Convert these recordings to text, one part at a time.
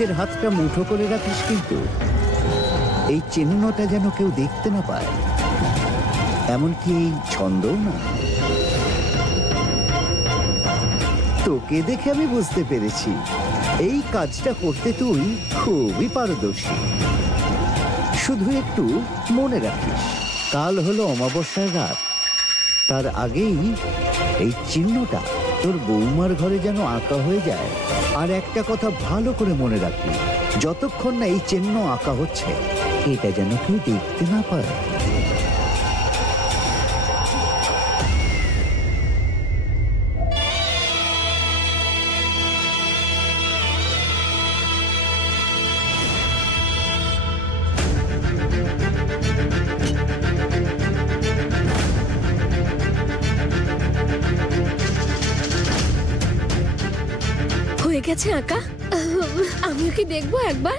নিজের হাতটা মুঠো করে রাখিস, কিন্তু এই চিহ্নটা যেন কেউ দেখতে না পায়, এমনকি এই ছন্দও না। তোকে দেখে আমি বুঝতে পেরেছি এই কাজটা করতে তুই খুবই পারদর্শী। শুধু একটু মনে রাখিস, কাল হলো অমাবস্যার রাত, তার আগেই এই চিহ্নটা তোর বৌমার ঘরে যেন আঁকা হয়ে যায়। আর একটা কথা ভালো করে মনে রাখবি, যতক্ষণ না এই চিহ্ন আঁকা হচ্ছে এটা যেন কেউ দেখতে না পায়। গেছে আঁকা, আমিও কি দেখবো একবার?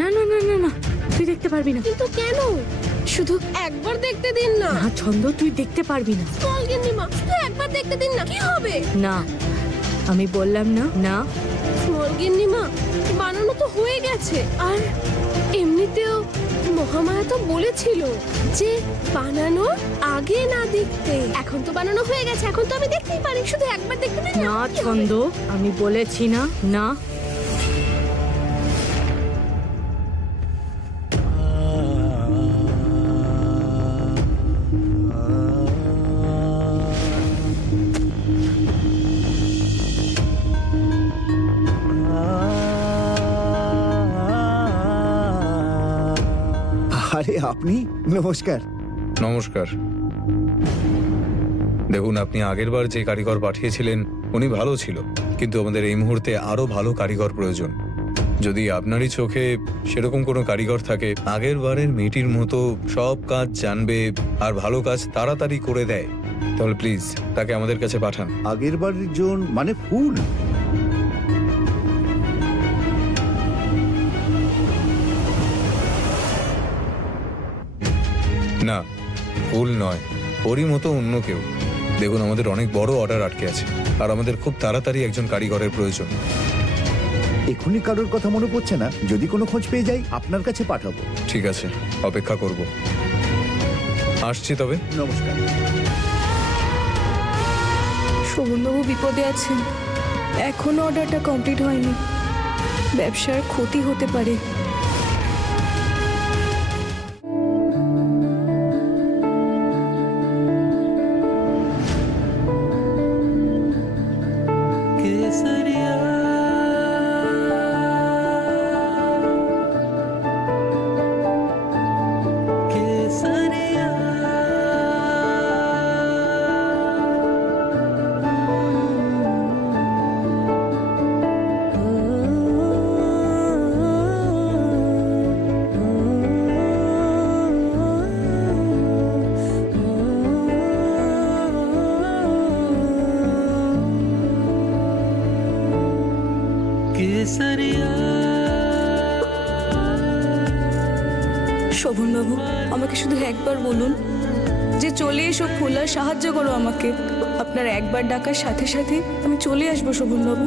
না না না না না, তুই দেখতে পারবি না। কিন্তু কেন? শুধু একবার দেখতে দিন না। না ছন্দ, তুই দেখতে পারবি না। স্মল গিন্নিমা, শুধু একবার দেখতে দিন না, কি হবে? না, আমি বললাম না। না স্মল গিন্নিমা, বানানো তো হয়ে গেছে। আর এমনিতেও মহামায়া তো বলেছিল যে বানানোর আগে না দেখতে। এখন তো বানানো হয়ে গেছে, এখন তো আমি দেখতেই পারি, শুধু একবার দেখতে দিন না। ছন্দ, আমি বলেছি না। না আরে আপনি, নমস্কার। নমস্কার। দেখুন, আপনি আগেরবার যে কারিগর পাঠিয়েছিলেন উনি ভালো ছিল, কিন্তু আমাদের এই মুহূর্তে আরো ভালো কারিগর প্রয়োজন। যদি আপনারই চোখে সেরকম কোনো কারিগর থাকে, আগের বারের মেয়েটির মতো সব কাজ জানবে আর ভালো কাজ তাড়াতাড়ি করে দেয়, তাহলে প্লিজ তাকে আমাদের কাছে পাঠান। আগের বারের জন মানে ফুল? না, ফুল নয়, ওরই মতো অন্য কেউ। দেখুন, আমাদের অনেক বড় অর্ডার আটকে আছে আর আমাদের খুব তাড়াতাড়ি একজন কারিগরের প্রয়োজন। এখনই কারোর কথা মনে পড়ছে না, যদি কোনো খোঁজ পেয়ে যাই আপনার কাছে পাঠাবো। ঠিক আছে, অপেক্ষা করব। আসছি তবে। নমস্কার। শোভনবাবু বিপদে আছেন, এখনো অর্ডারটা কমপ্লিট হয়নি, ব্যবসার ক্ষতি হতে পারে। শোভনবাবু, আমাকে শুধু একবার বলুন যে চলে এসো ফুল, আর সাহায্য করো আমাকে। আপনার একবার ডাকার সাথে সাথে আমি চলে আসবো শোভনবাবু।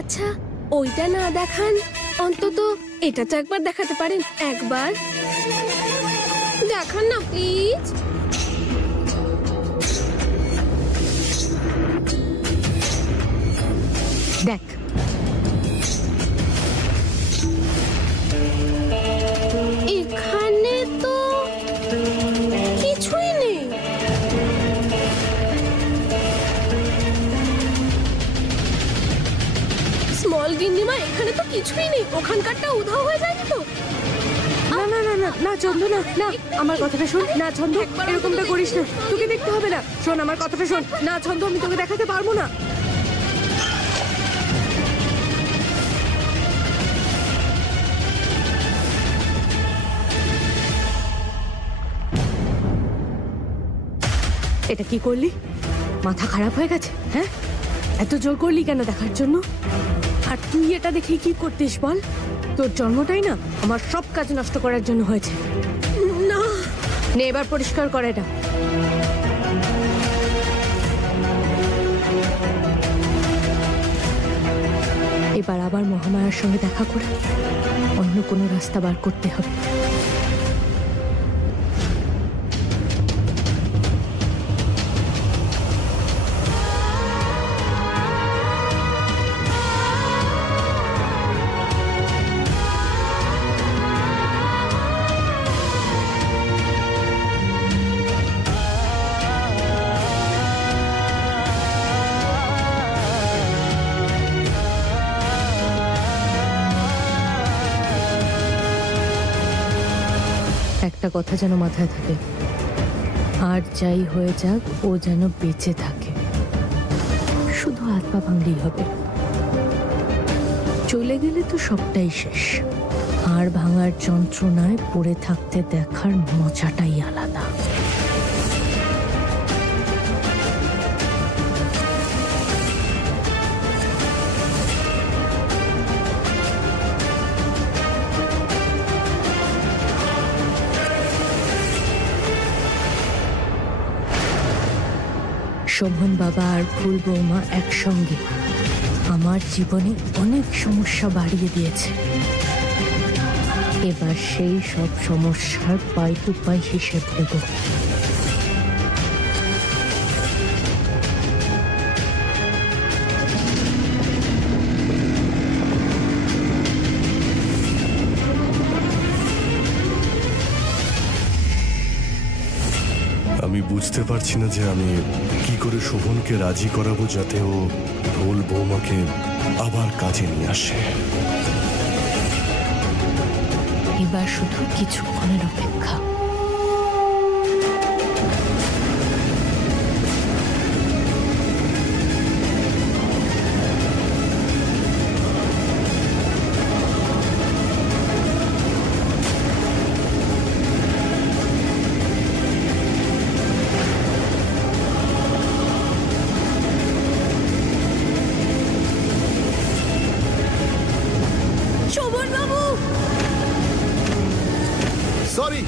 আচ্ছা, ওইটা না দেখান, অন্তত এটা তো একবার দেখাতে পারেন। একবার দেখান না প্লিজ। দেখ, এখানে তো কিছুই নেই। স্মল গিন্নিমা, এখানে তো কিছুই নেই। ওখানকারটা উধাও হয়ে যায়নি তো? না না না না না ছন্দ, না না, আমার কথাটা শোন। না ছন্দ, এরকমটা করিস না, তোকে দেখতে হবে না। শোন আমার কথাটা শোন। না ছন্দ, আমি তোকে দেখাতে পারবো না। এটা কি করলি? মাথা খারাপ হয়ে গেছে? হ্যাঁ, এত জোর করলি কেন দেখার জন্য? আর তুই এটা দেখে কি করতিস বল? তোর জন্মটাই না আমার সব কাজ নষ্ট করার জন্য হয়েছে। না, নে এবার পরিষ্কার করে এটা। এবার আবার মহামায়ার সঙ্গে দেখা করে অন্য কোনো রাস্তা বার করতে হবে। একটা কথা যেন মাথায় থাকে, আর যাই হয়ে যাক ও যেন বেঁচে থাকে। শুধু হাত পা ভাঙলেই হবে, চলে গেলে তো সবটাই শেষ। আর ভাঙার যন্ত্রণায় পড়ে থাকতে দেখার মজাটাই আলাদা। শোভন বাবা আর ফুল বৌমা একসঙ্গে আমার জীবনে অনেক সমস্যা বাড়িয়ে দিয়েছে। এবার সেই সব সমস্যার পাই টু পাই হিসেব দেব। আমি বুঝতে পারছি না যে আমি কি করে শোভনকে রাজি করাবো যাতে ও ফুল বৌমাকে আবার কাজে নিয়ে আসে। এবার শুধু কিছুক্ষণের অপেক্ষা। সরি,